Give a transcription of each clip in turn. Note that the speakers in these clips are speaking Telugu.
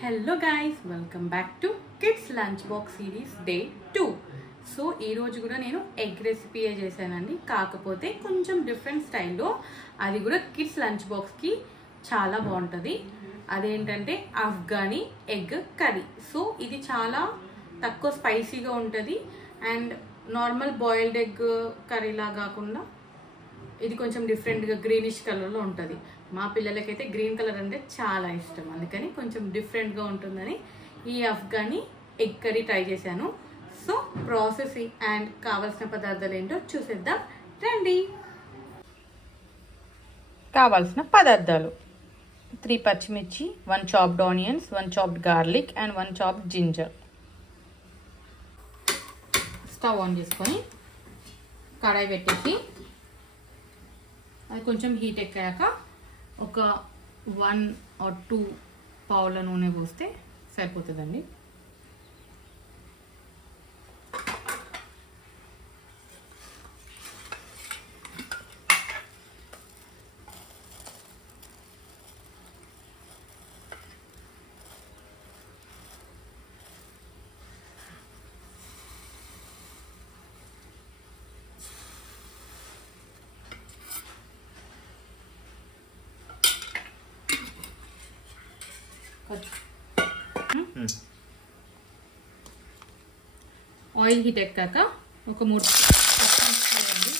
Hello guys, welcome back to kids lunch box series day 2. So ఈరోజు కూడా నేను ఎగ్ రెసిపీ చేశానండి, కాకపోతే కొంచెం డిఫరెంట్ స్టైల్లో. అది కూడా కిడ్స్ లంచ్ బాక్స్కి చాలా బాగుంటుంది. అదేంటంటే ఆఫ్ఘనీ ఎగ్ కర్రీ. సో ఇది చాలా తక్కువ స్పైసీగా ఉంటుంది అండ్ నార్మల్ బాయిల్డ్ ఎగ్ కర్రీలా కాకుండా ఇది కొంచెం డిఫరెంట్గా గ్రీనిష్ కలర్లో ఉంటుంది. మా పిల్లలకైతే గ్రీన్ కలర్ అంటే చాలా ఇష్టం, అందుకని కొంచెం డిఫరెంట్గా ఉంటుందని ఈ ఆఫ్ఘనీ ఎగ్ కర్రీ ట్రై చేశాను. సో ప్రాసెస్ అండ్ కావాల్సిన పదార్థాలు ఏంటో చూసేద్దాం రండి. కావాల్సిన పదార్థాలు: 3 పచ్చిమిర్చి, 1 chopped onions, 1 chopped garlic and 1 chopped ginger. Stove on చేసుకొని కడాయి పెట్టేసి అది కొంచెం హీట్ ఎక్కాక ఒక 1 or 2 పావుల నూనె పోస్తే సరిపోతుందండి. ఆయిల్ హీట్ ఎక్కాక ఒక 3 పచ్చిమిర్చి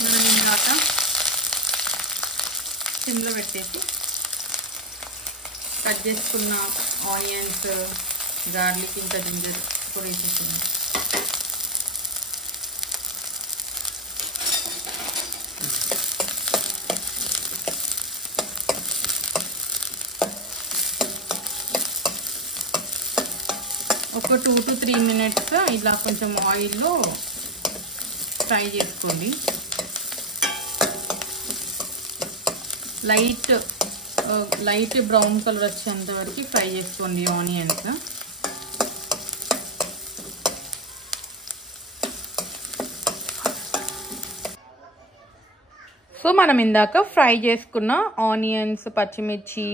మనం ఇందాక సిమ్లో పెట్టేసి కట్ చేసుకున్న ఆనియన్స్, గార్లిక్ ఇంకా జింజర్ కూడా వేసేస్తున్నాం. ఒక 2 to 3 minutes ఇలా కొంచెం ఆయిల్లో ఫ్రై చేసుకోండి. లైట్ బ్రౌన్ కలర్ వచ్చేంత వరకు ఫ్రై చేసుకోండి ఆనియన్స్. సో మనం ఇందాక ఫ్రై చేసుకున్న ఆనియన్స్, పచ్చిమిర్చి,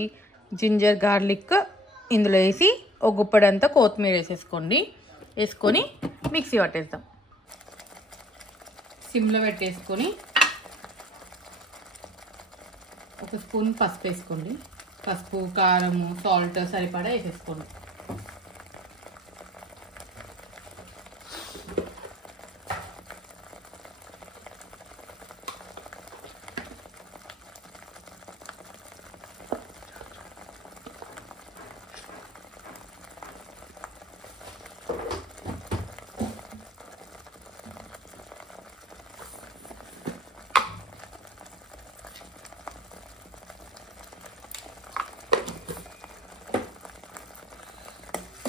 జింజర్, గార్లిక్ ఇందులో వేసి ఒక గుప్పడంతా కొత్తిమీర వేసుకొని మిక్సీ పట్టేద్దాం. సిమ్లో పెట్టేసుకొని ఒక స్పూన్ పసుపు వేసుకోండి. పసుపు, కారము, సాల్ట్ సరిపడా వేసేసుకోండి.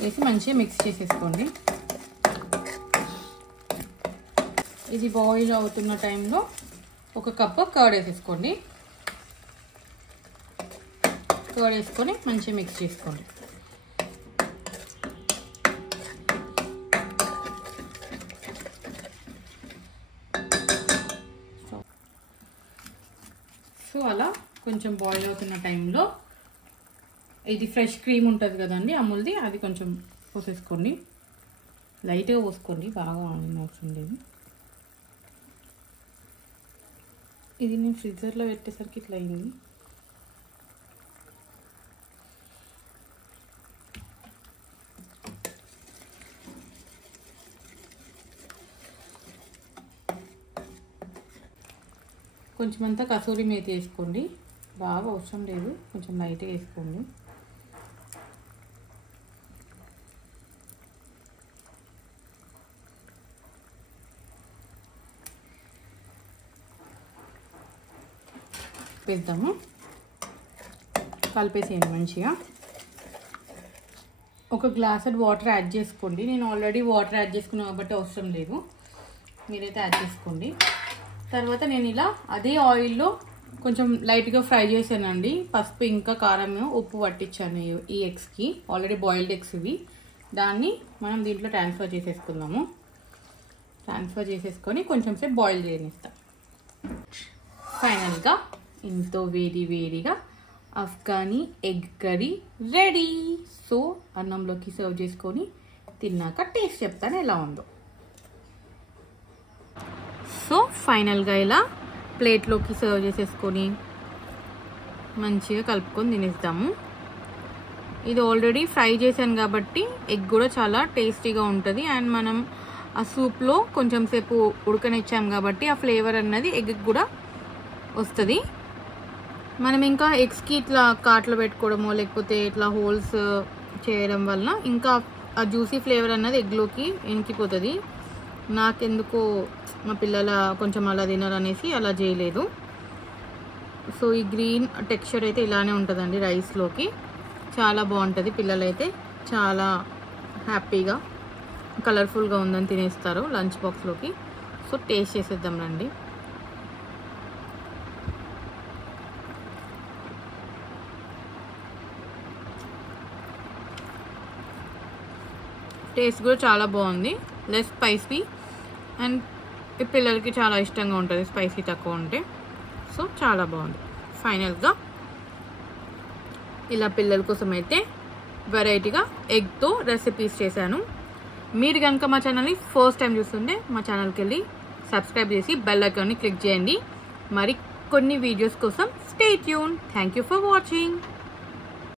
వేసి మంచిగా మిక్స్ చేసేసుకోండి. ఇది బాయిల్ అవుతున్న టైంలో ఒక కప్పు కర్డ్ వేసేసుకోండి. కర్డ్ వేసుకొని మంచిగా మిక్స్ చేసుకోండి. సో అలా కొంచెం బాయిల్ అవుతున్న టైంలో ఇది ఫ్రెష్ క్రీమ్ ఉంటుంది కదండి, అమూల్ది, అది కొంచెం పోసేసుకోండి. లైట్గా పోసుకోండి, బాగా అవసరం లేదు. ఇది నేను ఫ్రిడ్జర్లో పెట్టేసరికి ఇట్లా అయింది. కొంచెం అంతా కసూరి మేతి వేసుకోండి, బాగా అవసరం లేదు, కొంచెం లైట్గా వేసుకోండి. వేద్దాము, కలిపేసేయండి మంచిగా. ఒక గ్లాస్ వాటర్ యాడ్ చేసుకోండి. నేను ఆల్రెడీ వాటర్ యాడ్ చేసుకున్నాను కాబట్టి అవసరం లేదు, మీరైతే యాడ్ చేసుకోండి. తర్వాత నేను ఇలా అదే ఆయిల్లో కొంచెం లైట్గా ఫ్రై చేశానండి. పసుపు ఇంకా కారం, ఉప్పు పట్టించాను ఈ ఎగ్స్కి, ఆల్రెడీ బాయిల్డ్ ఎగ్స్ ఇవి. దాన్ని మనం దీంట్లో ట్రాన్స్ఫర్ చేసేసుకుందాము. ట్రాన్స్ఫర్ చేసేసుకొని కొంచెం సేపు బాయిల్ చేయనిస్తాం. ఫైనల్గా ఎంతో వేడిగా Afghani egg curry ready. So అన్నంలోకి సర్వ్ చేసుకొని తిన్నాక టేస్ట్ చెప్తాను ఎలా ఉందో. సో ఫైనల్గా ఇలా ప్లేట్లోకి సర్వ్ చేసేసుకొని మంచిగా కలుపుకొని తినేస్తాము. ఇది ఆల్రెడీ ఫ్రై చేశాను కాబట్టి ఎగ్ కూడా చాలా టేస్టీగా ఉంటుంది. అండ్ మనం ఆ సూప్లో కొంచెం సేపు ఉడకనిచ్చాం కాబట్టి ఆ ఫ్లేవర్ అన్నది ఎగ్ కూడా వస్తుంది. మనం ఇంకా ఎగ్స్కి ఇట్లా కాట్లు పెట్టుకోవడమో లేకపోతే ఇట్లా హోల్స్ చేయడం వల్ల ఇంకా ఆ జ్యూసీ ఫ్లేవర్ అన్నది ఎగ్లోకి ఇంకిపోతుంది. నాకెందుకో మా పిల్లల కొంచెం అలా తినాలనేసి అలా చేయలేదు. సో ఈ గ్రీన్ టెక్స్చర్ అయితే ఇలానే ఉంటుందండి రైస్లోకి. చాలా బాగుంటుంది. పిల్లలైతే చాలా హ్యాపీగా కలర్ఫుల్గా ఉందని తినేస్తారు లంచ్ బాక్స్లోకి. సో టేస్ట్ చేసేద్దాం రండి. టేస్ట్ కూడా చాలా బాగుంది. లెస్ స్పైసీ అండ్ పిల్లలకి చాలా ఇష్టంగా ఉంటుంది స్పైసీ తక్కువ ఉంటే. సో చాలా బాగుంది. ఫైనల్గా ఇలా పిల్లల కోసం అయితే వెరైటీగా ఎగ్తో రెసిపీస్ చేశాను. మీరు కనుక మా ఛానల్ని ఫస్ట్ టైం చూస్తుంటే మా ఛానల్కి వెళ్ళి సబ్స్క్రైబ్ చేసి బెల్ ఐకాన్ని క్లిక్ చేయండి. మరి కొన్ని వీడియోస్ కోసం stay tune. Thank you for watching.